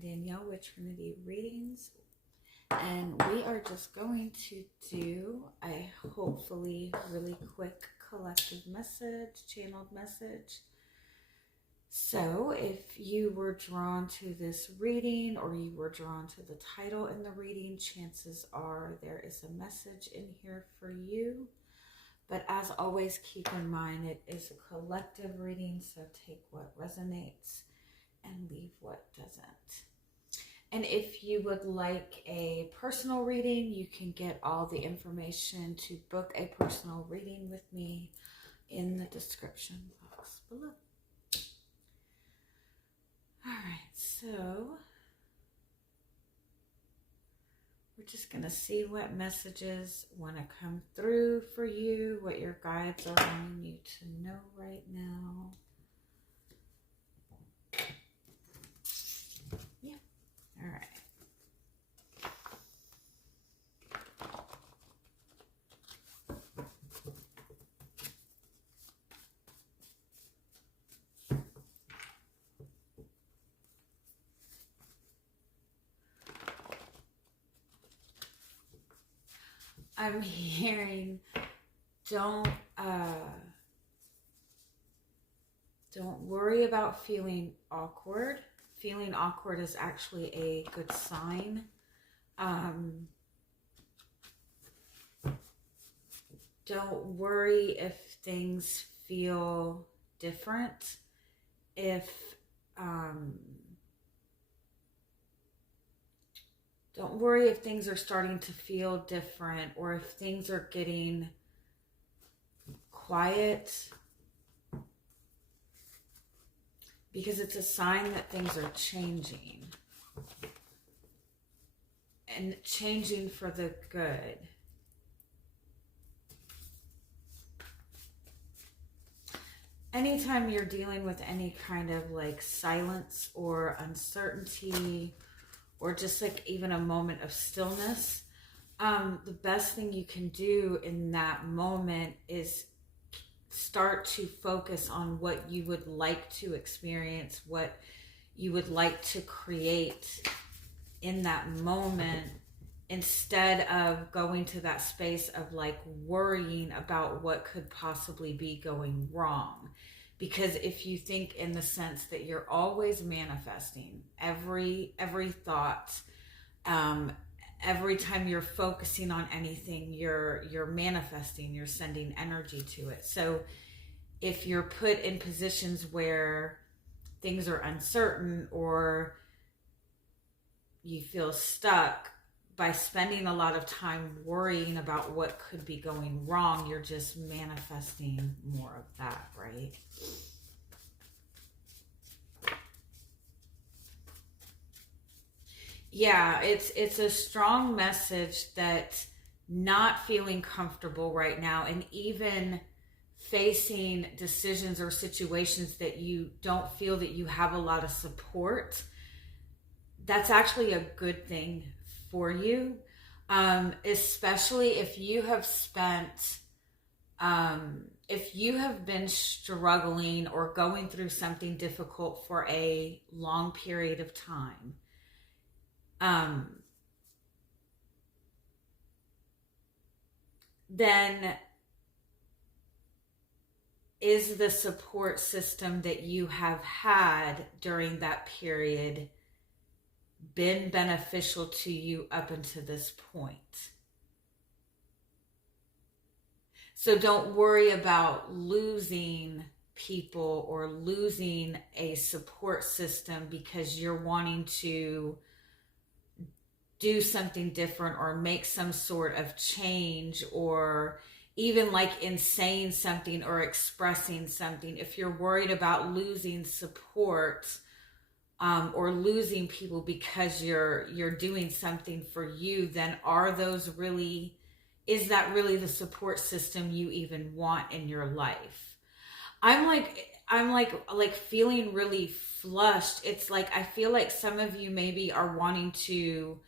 Danielle with Trinity Readings, and we are just going to do a hopefully really quick collective message, channeled message. So if you were drawn to this reading or you were drawn to the title in the reading, chances are there is a message in here for you. But as always, keep in mind it is a collective reading, so take what resonates and leave what doesn't. And if you would like a personal reading, you can get all the information to book a personal reading with me in the description box below. All right, so we're just going to see what messages want to come through for you, what your guides are wanting you to know right now. Yeah, all right. I'm hearing don't worry about feeling awkward. Feeling awkward is actually a good sign. Don't worry if things feel different. Don't worry if things are starting to feel different or if things are getting quiet, because it's a sign that things are changing and changing for the good. Anytime you're dealing with any kind of like silence or uncertainty, or just like even a moment of stillness, the best thing you can do in that moment is start to focus on what you would like to experience, what you would like to create in that moment, instead of going to that space of like worrying about what could possibly be going wrong. Because if you think in the sense that you're always manifesting every thought, every time you're focusing on anything, you're manifesting, you're sending energy to it. So if you're put in positions where things are uncertain or you feel stuck, by spending a lot of time worrying about what could be going wrong, you're just manifesting more of that, right? Yeah, it's a strong message that not feeling comfortable right now and even facing decisions or situations that you don't feel that you have a lot of support, that's actually a good thing for you, especially if you have spent, if you have been struggling or going through something difficult for a long period of time. Then is the support system that you have had during that period been beneficial to you up until this point? So don't worry about losing people or losing a support system because you're wanting to do something different or make some sort of change, or even like in saying something or expressing something. If you're worried about losing support, or losing people because you're doing something for you, then is that really the support system you even want in your life? I'm like feeling really flushed. It's like I feel like some of you maybe are wanting to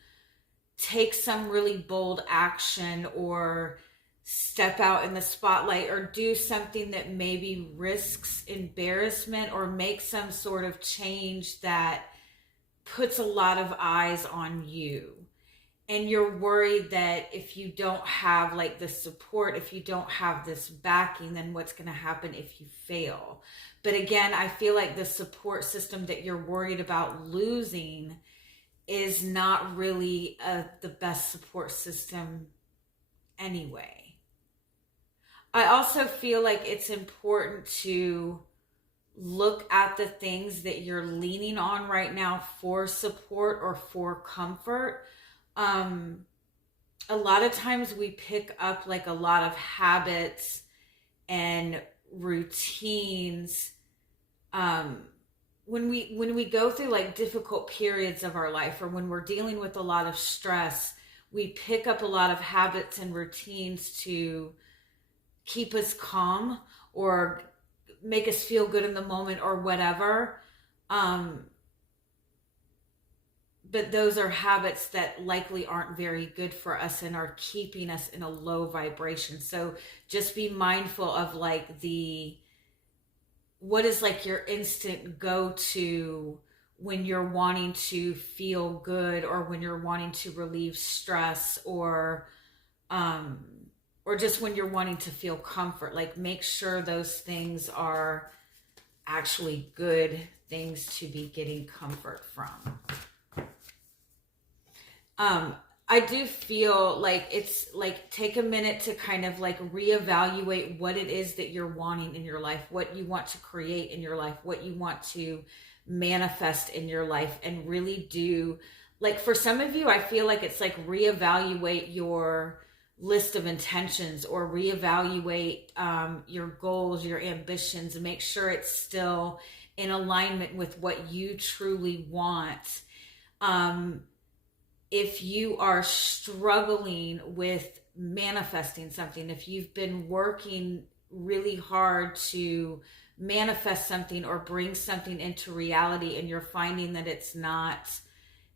take some really bold action or step out in the spotlight or do something that maybe risks embarrassment or make some sort of change that puts a lot of eyes on you. And you're worried that if you don't have like the support, if you don't have this backing, then what's going to happen if you fail? But again, I feel like the support system that you're worried about losing is not really the best support system anyway. I also feel like it's important to look at the things that you're leaning on right now for support or for comfort. A lot of times we pick up like a lot of habits and routines when we go through like difficult periods of our life, or when we're dealing with a lot of stress. We pick up a lot of habits and routines to keep us calm or make us feel good in the moment or whatever. But those are habits that likely aren't very good for us and are keeping us in a low vibration. So just be mindful of like what is like your instant go-to when you're wanting to feel good, or when you're wanting to relieve stress, or just when you're wanting to feel comfort. Like, make sure those things are actually good things to be getting comfort from. I do feel like it's like, take a minute to kind of like reevaluate what it is that you're wanting in your life, what you want to create in your life, what you want to manifest in your life, and really do, like, for some of you, I feel like it's like reevaluate your list of intentions, or reevaluate your goals, your ambitions, and make sure it's still in alignment with what you truly want. If you are struggling with manifesting something, if you've been working really hard to manifest something or bring something into reality, and you're finding that it's not,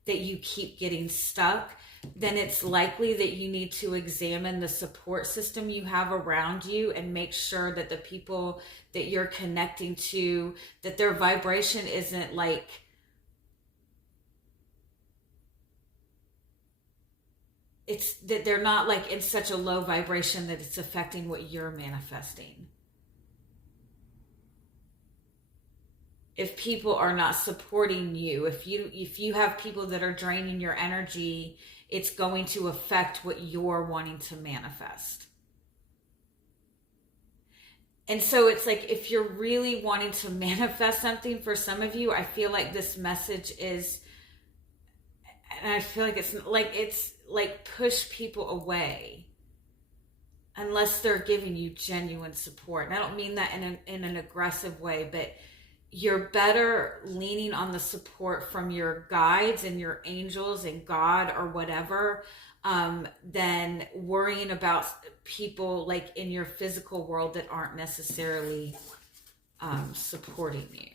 that you keep getting stuck, then it's likely that you need to examine the support system you have around you, and make sure that the people that you're connecting to, that their vibration isn't like, it's that they're not like in such a low vibration that it's affecting what you're manifesting. If people are not supporting you, if you have people that are draining your energy, it's going to affect what you're wanting to manifest. And so it's like, if you're really wanting to manifest something, for some of you, I feel like this message is, and I feel like it's like push people away unless they're giving you genuine support. And I don't mean that in an aggressive way, but you're better leaning on the support from your guides and your angels and God or whatever, than worrying about people like in your physical world that aren't necessarily supporting you.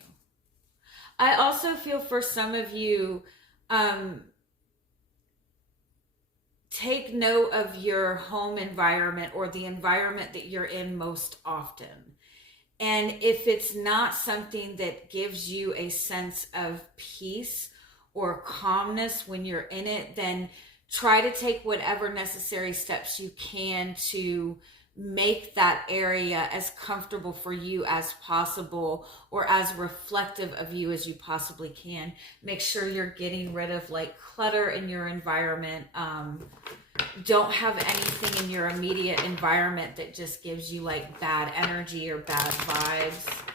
I also feel for some of you, take note of your home environment, or the environment that you're in most often. And if it's not something that gives you a sense of peace or calmness when you're in it, then try to take whatever necessary steps you can to make that area as comfortable for you as possible, or as reflective of you as you possibly can. Make sure you're getting rid of like clutter in your environment. Don't have anything in your immediate environment that just gives you like bad energy or bad vibes.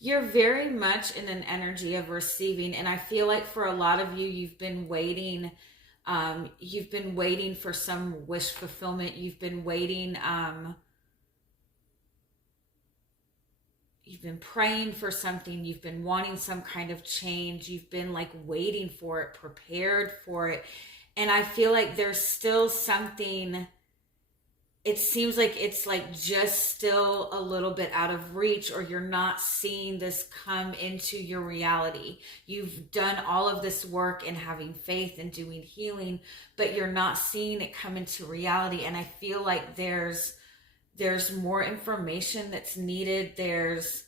You're very much in an energy of receiving. And I feel like for a lot of you, you've been waiting for some wish fulfillment. You've been waiting, you've been praying for something. You've been wanting some kind of change. You've been like waiting for it, prepared for it. And I feel like there's still something, it seems like it's like just still a little bit out of reach, or you're not seeing this come into your reality. You've done all of this work in having faith and doing healing, but you're not seeing it come into reality. And I feel like there's more information that's needed. There's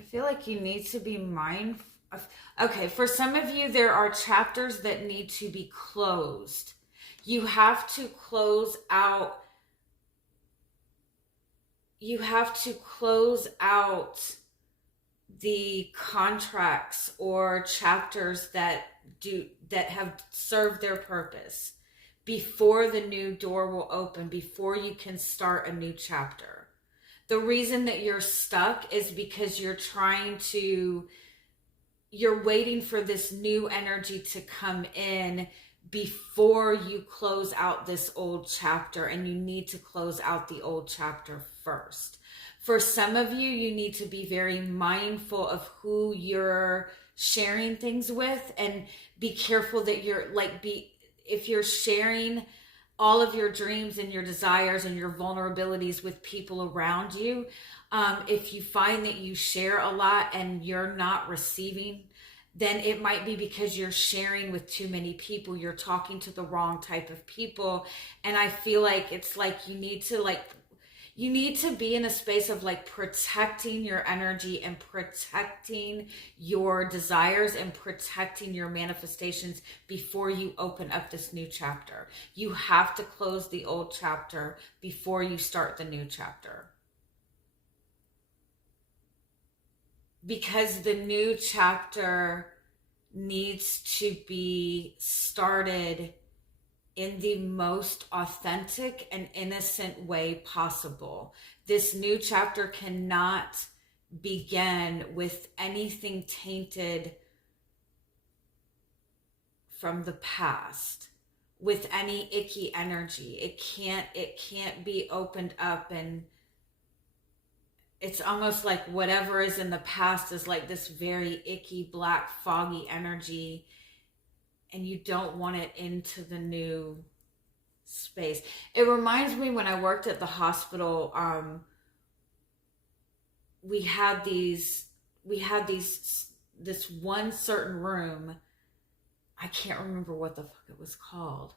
I feel like you need to be mindful of, okay, for some of you, there are chapters that need to be closed. You have to close out, the contracts or chapters that have served their purpose before the new door will open, before you can start a new chapter. The reason that you're stuck is because you're waiting for this new energy to come in before you close out this old chapter, and you need to close out the old chapter first. For some of you, you need to be very mindful of who you're sharing things with, and be careful that if you're sharing all of your dreams and your desires and your vulnerabilities with people around you, if you find that you share a lot and you're not receiving, then it might be because you're sharing with too many people. You're talking to the wrong type of people. And I feel like it's like you need to be in a space of like protecting your energy and protecting your desires and protecting your manifestations before you open up this new chapter. You have to close the old chapter before you start the new chapter. Because the new chapter needs to be started in the most authentic and innocent way possible. This new chapter cannot begin with anything tainted from the past, with any icky energy. It can't be opened up, and it's almost like whatever is in the past is like this very icky, black, foggy energy, and you don't want it into the new space. It reminds me when I worked at the hospital, we had this one certain room. I can't remember what the fuck it was called.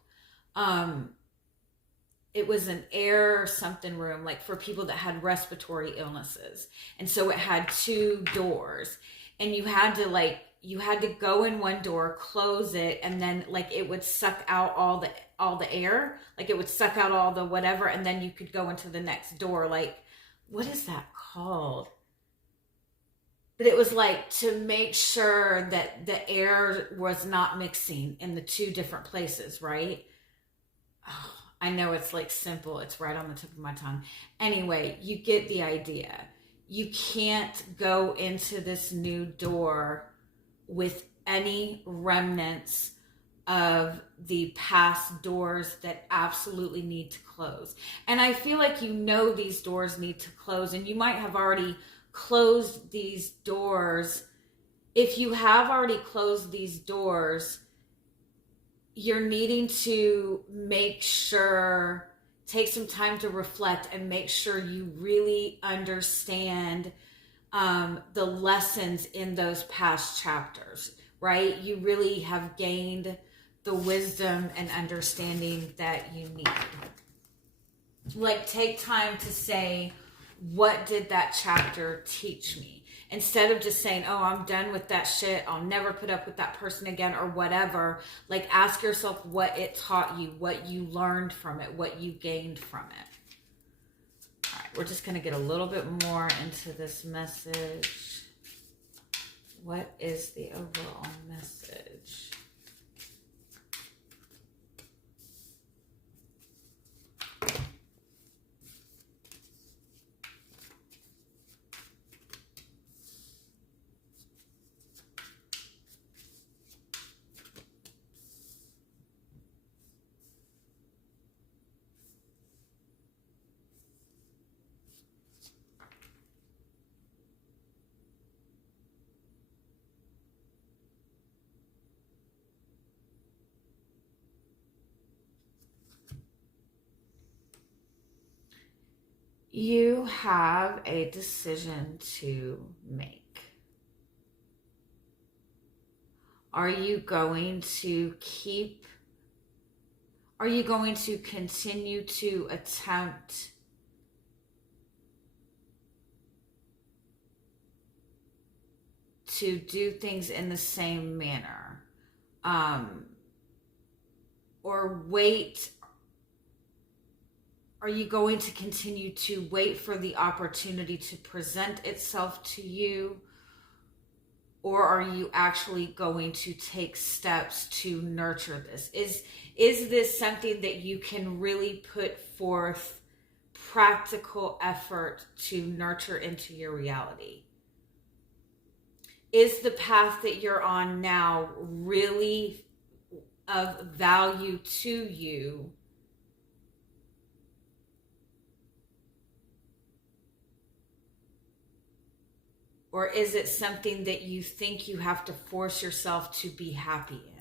It was an air or something room, like for people that had respiratory illnesses. And so it had 2 doors, and you had to go in one door, close it, and then like it would suck out all the air, like it would suck out all the whatever, and then you could go into the next door. Like, what is that called? But it was like to make sure that the air was not mixing in the 2 different places, right? Oh, I know it's like simple. It's right on the tip of my tongue. Anyway, you get the idea. You can't go into this new door with any remnants of the past doors that absolutely need to close. And I feel like these doors need to close, and you might have already closed these doors. If you have already closed these doors, you're needing to take some time to reflect and make sure you really understand the lessons in those past chapters, right? You really have gained the wisdom and understanding that you need. Like, take time to say, what did that chapter teach me? Instead of just saying, oh, I'm done with that shit, I'll never put up with that person again, or whatever. Like, ask yourself what it taught you, what you learned from it, what you gained from it. All right, we're just going to get a little bit more into this message. What is the overall message? You have a decision to make. Are you going to continue to attempt to do things in the same manner? Or wait? Are you going to continue to wait for the opportunity to present itself to you? Or are you actually going to take steps to nurture this? Is this something that you can really put forth practical effort to nurture into your reality? Is the path that you're on now really of value to you? Or is it something that you think you have to force yourself to be happy in?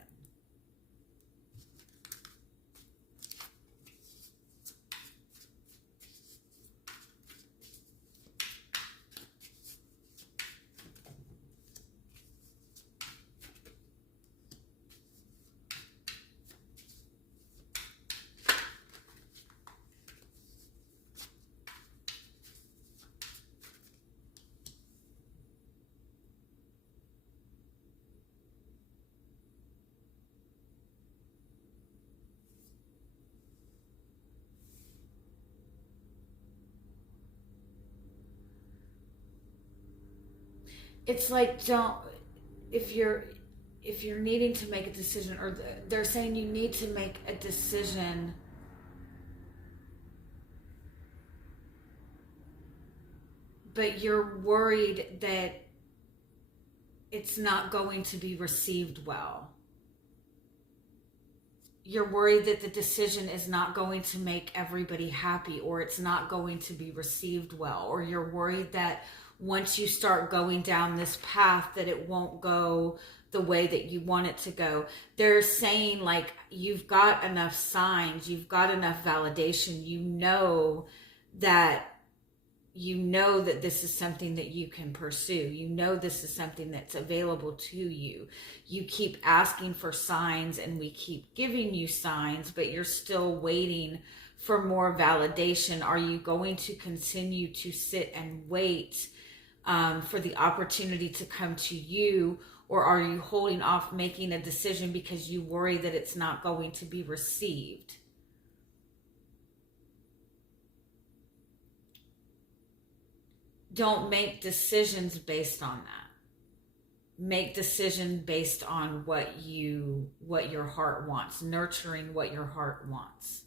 It's like, don't, if you're needing to make a decision, or they're saying you need to make a decision, but you're worried that it's not going to be received well. You're worried that the decision is not going to make everybody happy, or it's not going to be received well, or you're worried that once you start going down this path that it won't go the way that you want it to go. They're saying, like, you've got enough signs, you've got enough validation, you know that this is something that you can pursue. You know this is something that's available to you. You keep asking for signs and we keep giving you signs, but you're still waiting for more validation. Are you going to continue to sit and wait for the opportunity to come to you? Or are you holding off making a decision because you worry that it's not going to be received? Don't make decisions based on that. Make decisions based on what your heart wants, nurturing what your heart wants.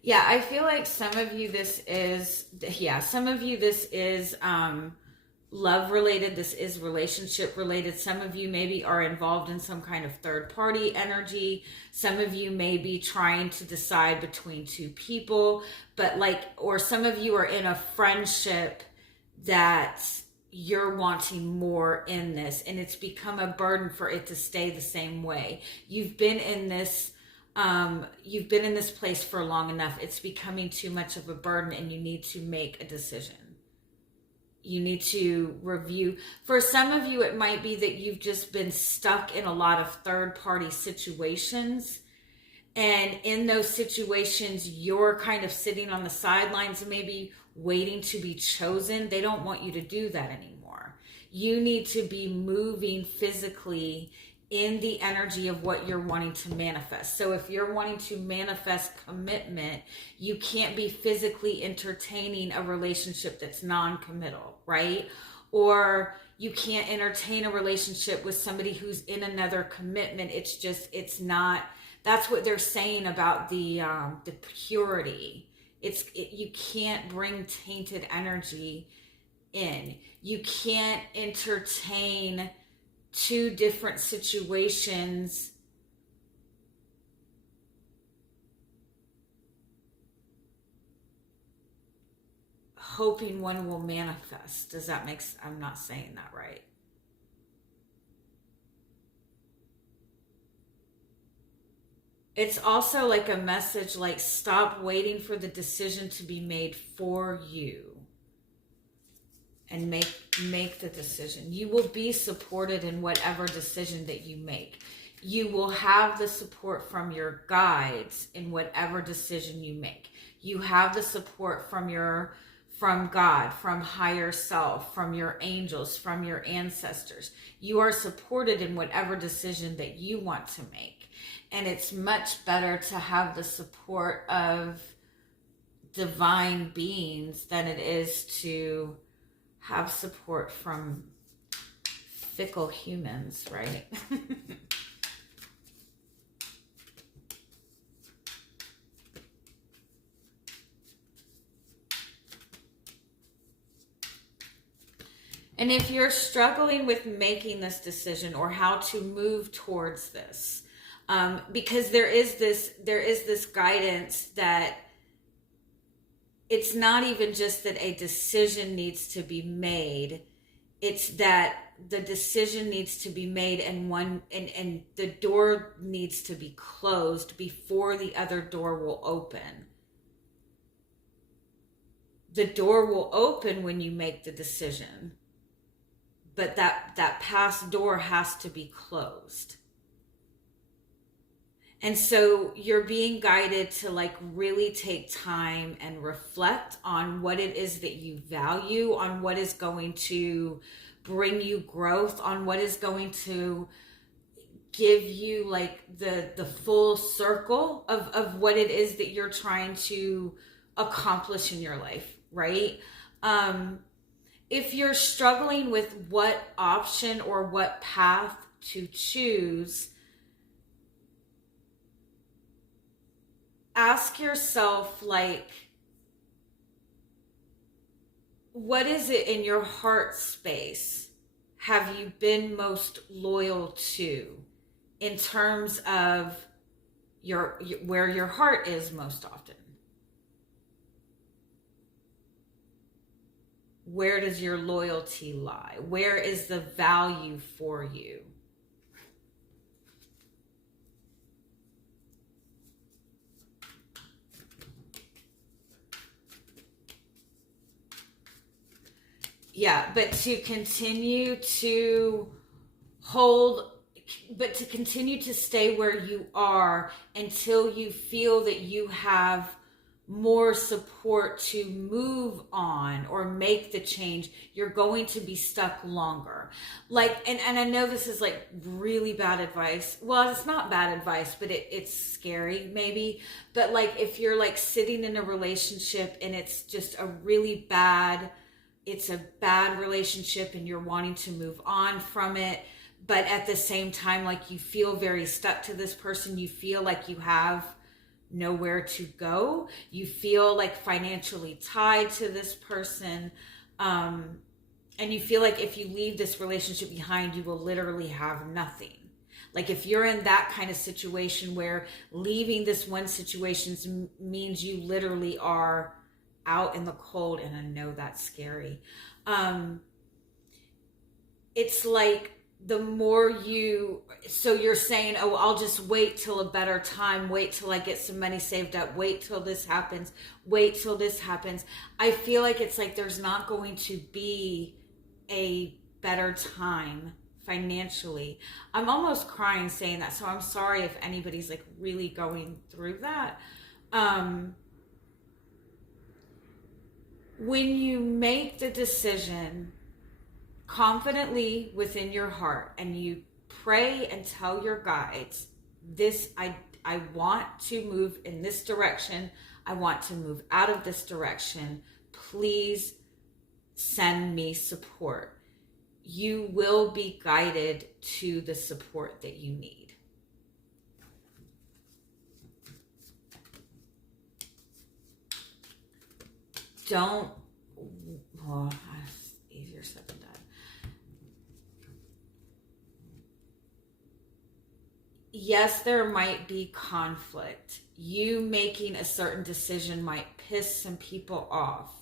Yeah, I feel like some of you this is love related, this is relationship related. Some of you maybe are involved in some kind of third party energy. Some of you may be trying to decide between two people, or some of you are in a friendship that you're wanting more in this, and it's become a burden for it to stay the same way. You've been in this place for long enough. It's becoming too much of a burden, and you need to make a decision. You need to review. For some of you, it might be that you've just been stuck in a lot of third-party situations. And in those situations, you're kind of sitting on the sidelines, maybe waiting to be chosen. They don't want you to do that anymore. You need to be moving physically in the energy of what you're wanting to manifest. So if you're wanting to manifest commitment, you can't be physically entertaining a relationship that's non-committal, right? Or you can't entertain a relationship with somebody who's in another commitment. It's not, that's what they're saying about the purity. You can't bring tainted energy in. You can't entertain two different situations hoping one will manifest. Does that make sense? I'm not saying that right. It's also like a message like, stop waiting for the decision to be made for you, and make the decision. You will be supported in whatever decision that you make. You will have the support from your guides in whatever decision you make. You have the support from God, from higher self, from your angels, from your ancestors. You are supported in whatever decision that you want to make. And it's much better to have the support of divine beings than it is to have support from fickle humans, right? And if you're struggling with making this decision or how to move towards this, because there is this guidance that it's not even just that a decision needs to be made, it's that the decision needs to be made and the door needs to be closed before the other door will open. The door will open when you make the decision, but that past door has to be closed. And so you're being guided to like really take time and reflect on what it is that you value, on what is going to bring you growth, on what is going to give you like the full circle of what it is that you're trying to accomplish in your life, right? If you're struggling with what option or what path to choose, ask yourself, like, what is it in your heart space have you been most loyal to in terms of where your heart is most often? Where does your loyalty lie? Where is the value for you? Yeah, but to continue to stay where you are until you feel that you have more support to move on or make the change, you're going to be stuck longer. Like, and I know this is like really bad advice. Well, it's not bad advice, but it's scary maybe. But like, if you're like sitting in a relationship and it's just it's a bad relationship and you're wanting to move on from it, but at the same time, like you feel very stuck to this person, you feel like you have nowhere to go, you feel like financially tied to this person, and you feel like if you leave this relationship behind, you will literally have nothing. Like if you're in that kind of situation where leaving this one situation means you literally are out in the cold, and I know that's scary. It's like the more so you're saying, oh, I'll just wait till a better time, wait till I get some money saved up, wait till this happens, wait till this happens. I feel like it's like there's not going to be a better time financially. I'm almost crying saying that, so I'm sorry if anybody's like really going through that. When you make the decision confidently within your heart and you pray and tell your guides, I want to move in this direction, I want to move out of this direction, please send me support. You will be guided to the support that you need. That's easier said than done. Yes, there might be conflict. You making a certain decision might piss some people off.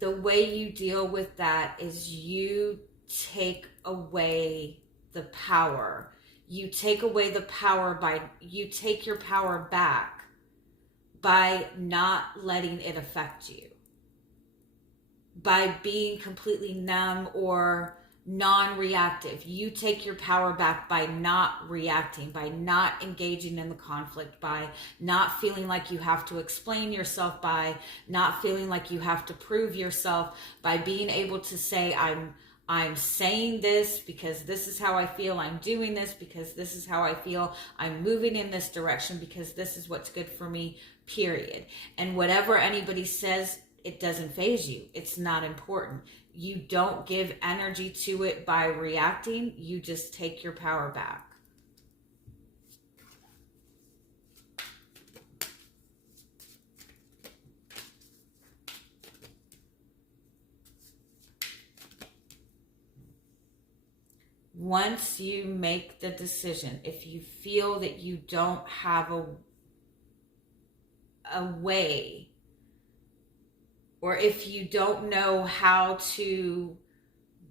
The way you deal with that is you take away the power. You take away the power you take your power back by not letting it affect you. By being completely numb or non-reactive. You take your power back by not reacting, by not engaging in the conflict, by not feeling like you have to explain yourself, by not feeling like you have to prove yourself, by being able to say, I'm saying this because this is how I feel. I'm doing this because this is how I feel. I'm moving in this direction because this is what's good for me, period. And whatever anybody says, it doesn't faze you. It's not important. You don't give energy to it by reacting. You just take your power back. Once you make the decision, if you feel that you don't have a way, or if you don't know how to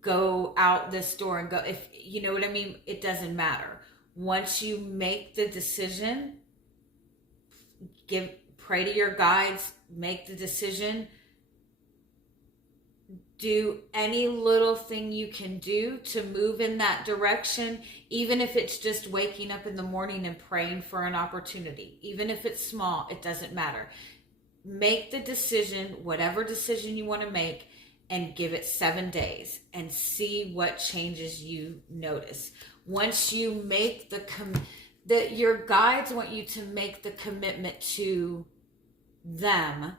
go out this door and go, if you know what I mean, it doesn't matter. Once you make the decision, pray to your guides, make the decision, do any little thing you can do to move in that direction, even if it's just waking up in the morning and praying for an opportunity. Even if it's small, it doesn't matter. Make the decision, whatever decision you want to make, and give it 7 days and see what changes you notice. Once you make your guides want you to make the commitment to them,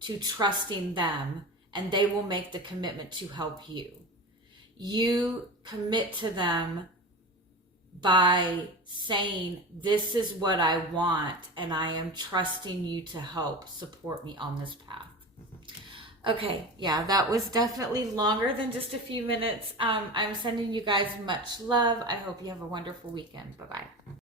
to trusting them, and they will make the commitment to help you. You commit to them by saying, this is what I want, and I am trusting you to help support me on this path. Okay, yeah, that was definitely longer than just a few minutes. I'm sending you guys much love. I hope you have a wonderful weekend. Bye-bye.